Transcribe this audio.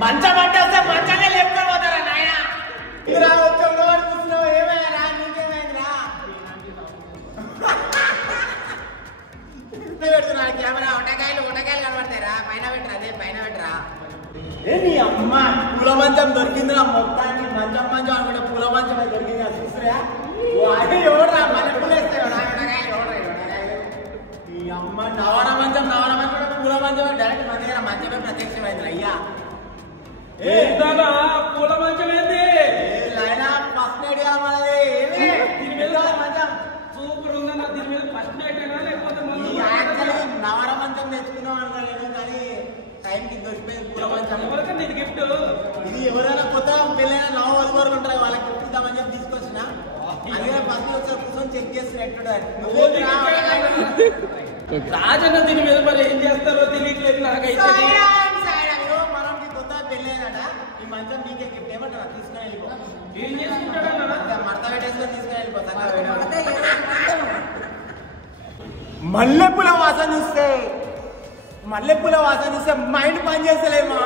మంచం అంటే వస్తే మంచమే లేపుకొని పోతారా నాయన కెమెరా ఉండకాయలు కనబడతారా పైన పెట్టరా అదే పైన పెట్టరా నీ అమ్మ పూల మంచం దొరికిందిరా మొత్తానికి మంచం అనుకుంటే పూల మంచం దొరికింది చూసిరా అది ఎవడరా మల్లెపూలేస్తే ఈ అమ్మ నవర మంచం పూల మంచం డైరెక్ట్ మన దగ్గర మంచమే ప్రత్యక్షమైంది అయ్యా పూల మంచం ఏంది ఫస్ట్ నైట్ మనది మంచం సూపర్ ఉందన్న దీని మీద ఫస్ట్ నైట్ అయినా లేకపోతే నవర మంచం తెచ్చుకున్నాం అనుకోలేదు కానీ టైంకి దొరికిపోయింది పూల మంచం ఎవరికన్నా ఇది గిఫ్ట్ ఇది ఎవరైనా కొత్త పెళ్ళైనా నవ వదుకోరు ఉంటారు వాళ్ళకి గిఫ్ట్ ఇద్దామని చెప్పి తీసుకొచ్చిన అందుకే ఫస్ట్ ఒకసారి కూర్చొని చెక్ చేస్తున్నట్టు రాజన్న దీని మీద మరి ఏం చేస్తారో తెలియట్లేదు నాకైతే మనకి కొత్త పెళ్ళైనట ఈ మంచం నీకే గిఫ్ట్ ఏమంటారా తీసుకుని వెళ్ళిపో ఏం చేసుకుంటాడన్నా మడత పెట్టేసుకొని తీసుకుని వెళ్ళిపోతా మల్లెపూల వాసన చూస్తే మైండ్ పని చేస్తలేమా